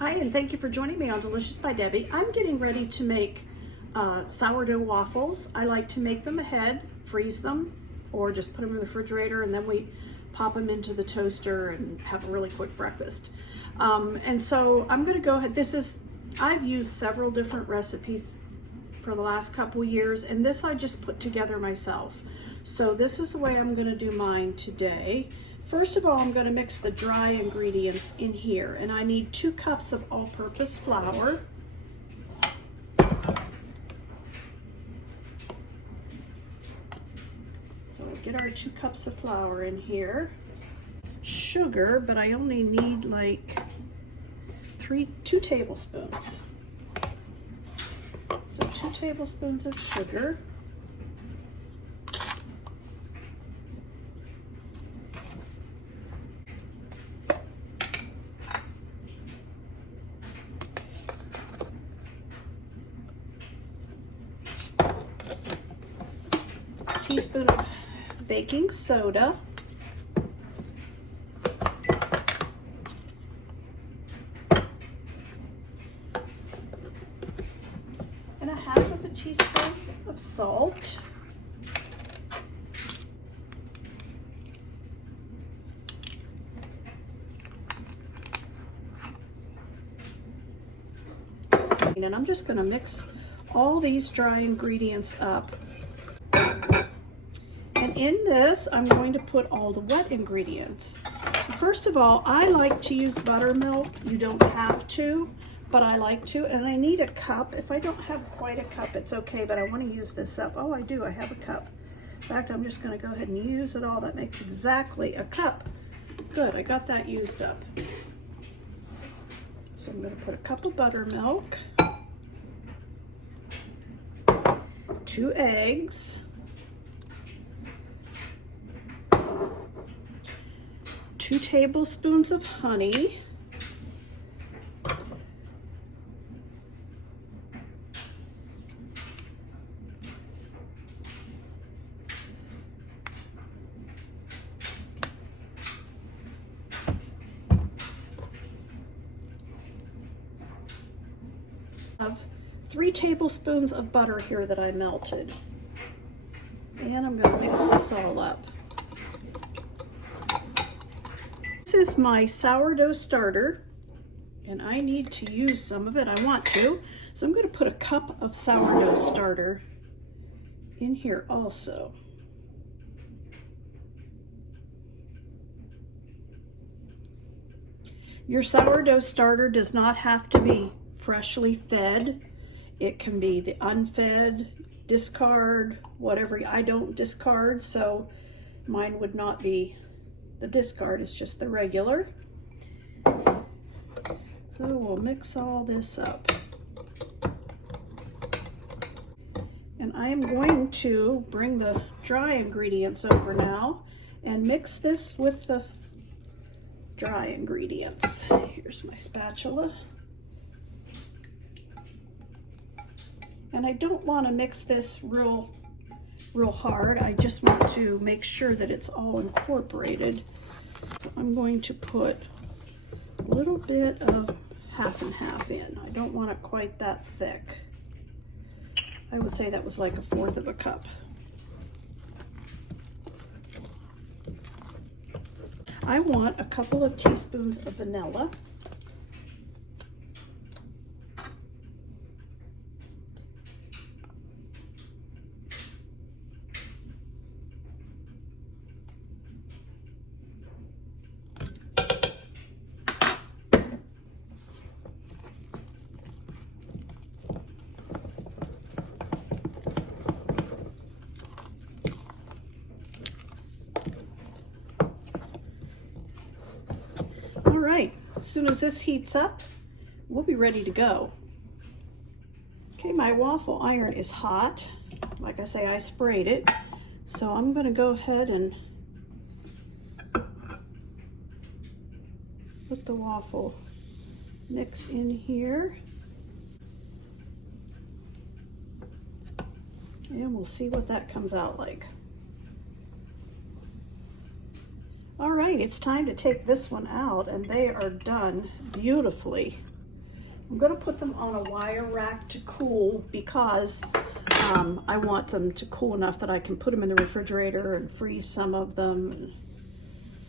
Hi, and thank you for joining me on Delicious by Debbie. I'm getting ready to make sourdough waffles. I like to make them ahead, freeze them, or just put them in the refrigerator, and then we pop them into the toaster and have a really quick breakfast. And so I'm going to go ahead. I've used several different recipes for the last couple years, and this I just put together myself. So this is the way I'm going to do mine today. First of all, I'm going to mix the dry ingredients in here, and I need 2 cups of all-purpose flour. So we'll get our 2 cups of flour in here. Sugar, but I only need like 2 tablespoons. So 2 tablespoons of sugar. Teaspoon of baking soda, and a half of a teaspoon of salt, and I'm just going to mix all these dry ingredients up. And in this, I'm going to put all the wet ingredients. First of all, I like to use buttermilk. You don't have to, but I like to. And I need a cup. If I don't have quite a cup, it's okay, but I want to use this up. Oh, I do. I have a cup. In fact, I'm just going to go ahead and use it all. That makes exactly a cup. Good. I got that used up. So I'm going to put a cup of buttermilk, 2 eggs, 2 tablespoons of honey, of 3 tablespoons of butter here that I melted. And I'm going to mix this all up. This is my sourdough starter, and I need to use some of it. I want to. So I'm going to put a cup of sourdough starter in here also. Your sourdough starter does not have to be freshly fed. It can be the unfed, discard, whatever. I don't discard, so mine would not be the discard, is just the regular. So we'll mix all this up. And I am going to bring the dry ingredients over now and mix this with the dry ingredients. Here's my spatula. And I don't want to mix this real hard. I just want to make sure that it's all incorporated. I'm going to put a little bit of half and half in. I don't want it quite that thick. I would say that was like 1/4 of a cup. I want a couple of teaspoons of vanilla. All right, as soon as this heats up, we'll be ready to go. Okay, my waffle iron is hot. Like I say, I sprayed it. So I'm going to go ahead and put the waffle mix in here. And we'll see what that comes out like. All right, it's time to take this one out, and they are done beautifully. I'm going to put them on a wire rack to cool because I want them to cool enough that I can put them in the refrigerator and freeze some of them.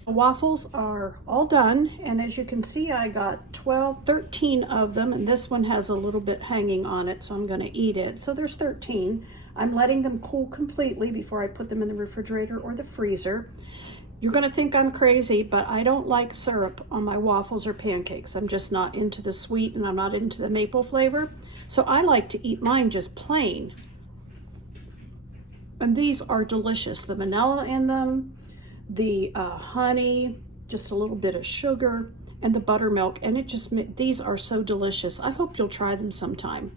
The waffles are all done, and as you can see, I got 13 of them, and this one has a little bit hanging on it, so I'm going to eat it. So there's 13. I'm letting them cool completely before I put them in the refrigerator or the freezer. You're going to think I'm crazy, but I don't like syrup on my waffles or pancakes. I'm just not into the sweet, and I'm not into the maple flavor. So I like to eat mine just plain. And these are delicious. The vanilla in them, the honey, just a little bit of sugar, and the buttermilk. And these are so delicious. I hope you'll try them sometime.